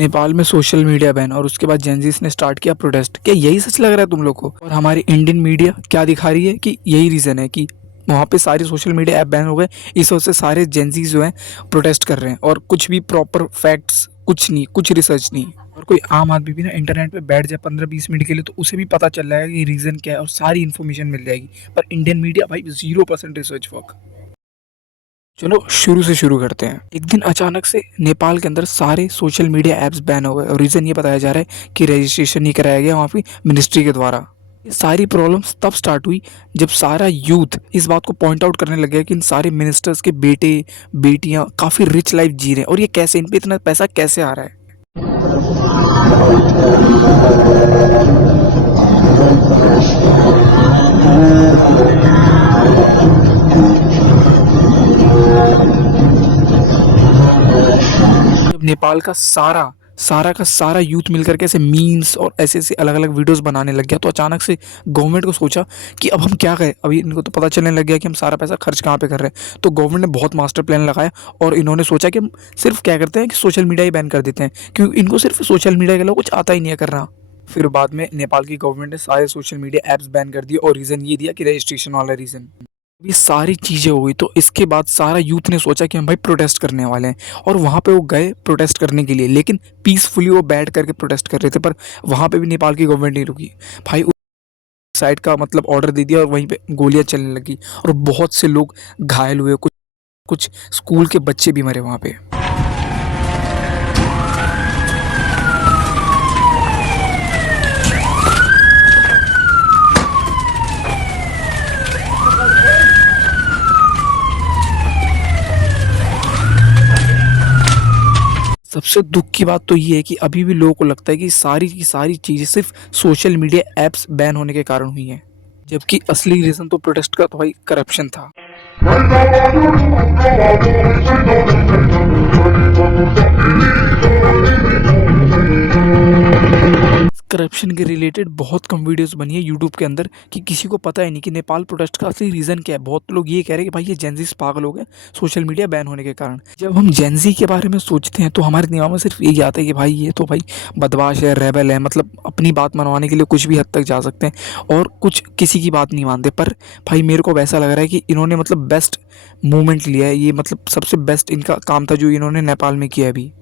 नेपाल में social media ban और उसके बाद जेनजीस ने स्टार्ट किया प्रोटेस्ट। क्या यही सच लग रहा है तुम लोग को? और हमारी इंडियन मीडिया क्या दिखा रही है कि यही रीज़न है कि वहाँ पे सारे सोशल मीडिया ऐप बैन हो गए, इस वजह से सारे जेनजीस जो हैं प्रोटेस्ट कर रहे हैं और कुछ भी प्रॉपर फैक्ट्स कुछ नहीं, कुछ रिसर्च नहीं। और कोई आम आदमी भी ना इंटरनेट पे बैठ जाए 15-20 मिनट के लिए तो उसे भी पता चल जाएगा कि रीज़न क्या है और सारी इन्फॉर्मेशन मिल जाएगी। पर इंडियन मीडिया भाई 0% रिसर्च वर्क। चलो शुरू से शुरू करते हैं। एक दिन अचानक से नेपाल के अंदर सारे सोशल मीडिया ऐप्स बैन हो गए और रीज़न ये बताया जा रहा है कि रजिस्ट्रेशन नहीं कराया गया वहाँ की मिनिस्ट्री के द्वारा। ये सारी प्रॉब्लम्स तब स्टार्ट हुई जब सारा यूथ इस बात को पॉइंट आउट करने लग गया कि इन सारे मिनिस्टर्स के बेटे बेटियाँ काफ़ी रिच लाइफ जी रहे हैं और ये कैसे, इन पे इतना पैसा कैसे आ रहा है। जब नेपाल का सारा का सारा यूथ मिलकर के ऐसे मीम्स और ऐसे ऐसे अलग अलग वीडियोस बनाने लग गया तो अचानक से गवर्नमेंट को सोचा कि अब हम क्या करें। अभी इनको तो पता चलने लग गया कि हम सारा पैसा खर्च कहाँ पे कर रहे हैं, तो गवर्नमेंट ने बहुत मास्टर प्लान लगाया और इन्होंने सोचा कि हम सिर्फ क्या करते हैं कि सोशल मीडिया ही बैन कर देते हैं, क्योंकि इनको सिर्फ सोशल मीडिया के अलावा कुछ आता ही नहीं है करना। फिर बाद में नेपाल की गवर्नमेंट ने सारे सोशल मीडिया ऐप्स बैन कर दिए और रीज़न ये दिया कि रजिस्ट्रेशन वाला रीज़न। ये सारी चीज़ें हो गई तो इसके बाद सारा यूथ ने सोचा कि हम भाई प्रोटेस्ट करने वाले हैं और वहाँ पे वो गए प्रोटेस्ट करने के लिए, लेकिन पीसफुली वो बैठ करके प्रोटेस्ट कर रहे थे। पर वहाँ पे भी नेपाल की गवर्नमेंट नहीं रुकी भाई, उस साइड का मतलब ऑर्डर दे दिया और वहीं पे गोलियां चलने लगी और बहुत से लोग घायल हुए, कुछ कुछ स्कूल के बच्चे भी मरे वहाँ पे। सबसे दुख की बात तो ये है कि अभी भी लोगों को लगता है कि सारी की सारी चीज़ें सिर्फ सोशल मीडिया ऐप्स बैन होने के कारण हुई हैं, जबकि असली रीज़न तो प्रोटेस्ट का तो भाई करप्शन था। करप्शन के रिलेटेड बहुत कम वीडियोस बनी है यूट्यूब के अंदर कि किसी को पता ही नहीं कि नेपाल प्रोटेस्ट का असली रीज़न क्या है। बहुत लोग ये कह रहे हैं कि भाई ये जेनजीस पागल हो गए सोशल मीडिया बैन होने के कारण। जब हम जेनजी के बारे में सोचते हैं तो हमारे दिमाग में सिर्फ यही आता है कि भाई ये तो भाई बदमाश है, रेबल है, मतलब अपनी बात मनवाने के लिए कुछ भी हद तक जा सकते हैं और कुछ किसी की बात नहीं मानते। पर भाई मेरे को वैसा लग रहा है कि इन्होंने मतलब बेस्ट मूवमेंट लिया है, ये मतलब सबसे बेस्ट इनका काम था जो इन्होंने नेपाल में किया अभी।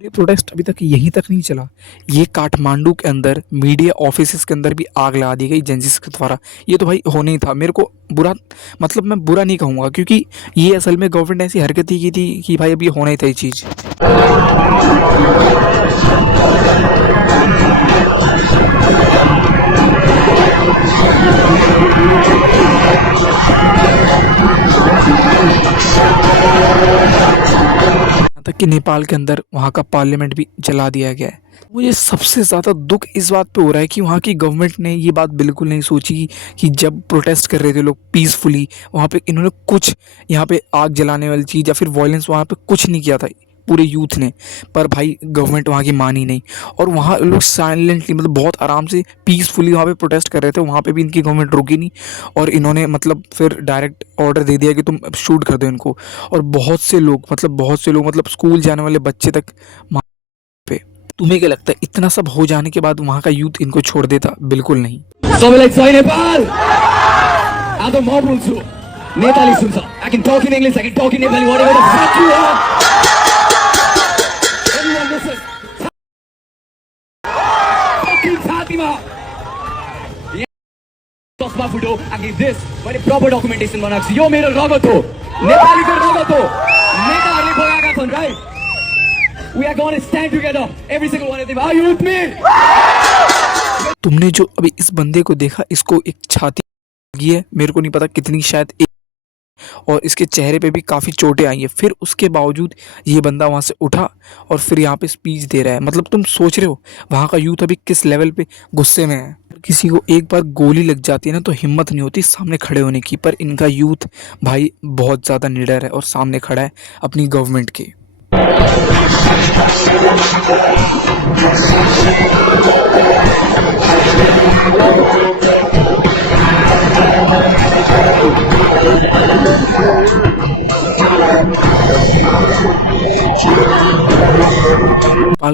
ये प्रोटेस्ट अभी तक यहीं तक नहीं चला, ये काठमांडू के अंदर मीडिया ऑफिसेस के अंदर भी आग लगा दी गई जेनजिस के द्वारा। ये तो भाई होने ही था। मेरे को बुरा, मतलब मैं बुरा नहीं कहूँगा क्योंकि ये असल में गवर्नमेंट ने ऐसी हरकत ही की थी कि भाई अब ये होना ही था ये चीज़। यहाँ तक कि नेपाल के अंदर वहाँ का पार्लियामेंट भी जला दिया गया है। मुझे सबसे ज़्यादा दुख इस बात पे हो रहा है कि वहाँ की गवर्नमेंट ने ये बात बिल्कुल नहीं सोची कि जब प्रोटेस्ट कर रहे थे लोग पीसफुली, वहाँ पे इन्होंने कुछ यहाँ पे आग जलाने वाली चीज़ या फिर वॉयलेंस वहाँ पे कुछ नहीं किया था पूरे यूथ ने। पर भाई गवर्नमेंट वहाँ की मानी नहीं और वहाँ लोग साइलेंटली मतलब बहुत आराम से पीसफुली वहाँ पे प्रोटेस्ट कर रहे थे। वहाँ पे भी इनकी गवर्नमेंट रुकी नहीं और इन्होंने मतलब फिर डायरेक्ट ऑर्डर दे दिया कि तुम शूट कर दो इनको। और बहुत से लोग मतलब स्कूल जाने वाले बच्चे तक वहाँ पे। तुम्हें क्या लगता है इतना सब हो जाने के बाद वहाँ का यूथ इनको छोड़ देता? बिल्कुल नहीं। सबैलाई जय नेपाल। आज म बोल्छु, Nepali सुन्छ। I can talk in English, I can talk in Nepali, whatever the fuck you want. Everyone listen. Fucking छातीमा तस्मा फुट्यो। आगे this मैले प्रपर डकुमेन्टेसन बनाएको छु। यो मेरो रगत हो, नेपालीको रगत हो। नेताहरूले बगाएका छन् right. We are going to stand together, every single one of them. Are you with me? तुमने जो अभी इस बंदे को देखा, इसको एक छाती लगी है, मेरे को नहीं पता कितनी, शायद एक, और इसके चेहरे पे भी काफ़ी चोटें आई हैं। फिर उसके बावजूद ये बंदा वहाँ से उठा और फिर यहाँ पे स्पीच दे रहा है। मतलब तुम सोच रहे हो वहाँ का यूथ अभी किस लेवल पे गुस्से में है। किसी को एक बार गोली लग जाती है ना तो हिम्मत नहीं होती सामने खड़े होने की, पर इनका यूथ भाई बहुत ज़्यादा निडर है और सामने खड़ा है अपनी गवर्नमेंट के। नेपाल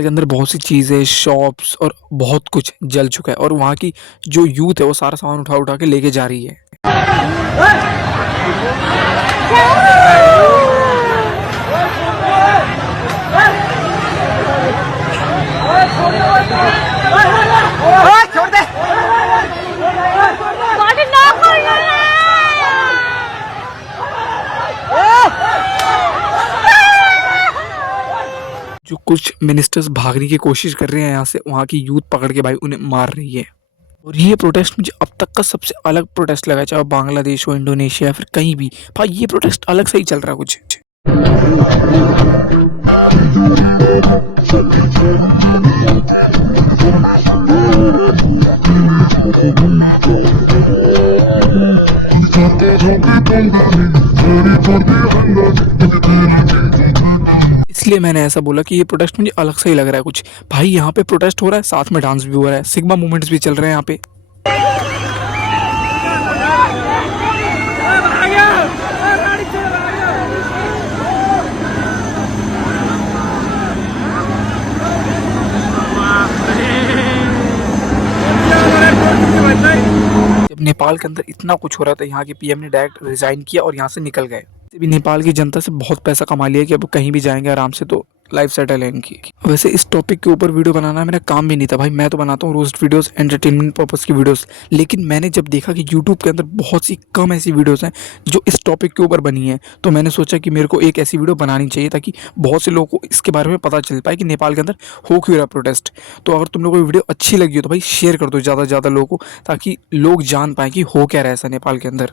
के अंदर बहुत सी चीज़ें, शॉप्स और बहुत कुछ जल चुका है और वहाँ की जो यूथ है वो सारा सामान उठा उठा के लेके जा रही है। जो कुछ मिनिस्टर्स भागने की कोशिश कर रहे हैं यहाँ से, वहाँ की यूथ पकड़ के भाई उन्हें मार रही है। और ये प्रोटेस्ट मुझे अब तक का सबसे अलग प्रोटेस्ट लगा, चाहे बांग्लादेश हो, इंडोनेशिया, फिर कहीं भी भाई ये प्रोटेस्ट अलग से ही चल रहा है कुछ। इसलिए मैंने ऐसा बोला कि ये प्रोटेस्ट मुझे अलग से ही लग रहा है कुछ। भाई यहाँ पे प्रोटेस्ट हो रहा है, साथ में डांस भी हो रहा है, सिग्मा मूवमेंट्स भी चल रहे हैं यहाँ पे। जब नेपाल के अंदर इतना कुछ हो रहा था, यहाँ के पीएम ने डायरेक्ट रिजाइन किया और यहाँ से निकल गए। भी नेपाल की जनता से बहुत पैसा कमा लिया कि अब कहीं भी जाएंगे आराम से, तो लाइफ सेटल है इनकी। वैसे इस टॉपिक के ऊपर वीडियो बनाना मेरा काम भी नहीं था भाई, मैं तो बनाता हूँ रोस्ट वीडियोस, एंटरटेनमेंट पर्पस की वीडियोस। लेकिन मैंने जब देखा कि यूट्यूब के अंदर बहुत सी कम ऐसी वीडियोस हैं जो इस टॉपिक के ऊपर बनी हैं, तो मैंने सोचा कि मेरे को एक ऐसी वीडियो बनानी चाहिए ताकि बहुत से लोगों को इसके बारे में पता चल पाए कि नेपाल के अंदर हो क्यों रहा प्रोटेस्ट। तो अगर तुम लोगों को वीडियो अच्छी लगी हो तो भाई शेयर कर दो ज़्यादा से ज़्यादा लोगों को, ताकि लोग जान पाएँ कि हो क्या रहा है ऐसा नेपाल के अंदर।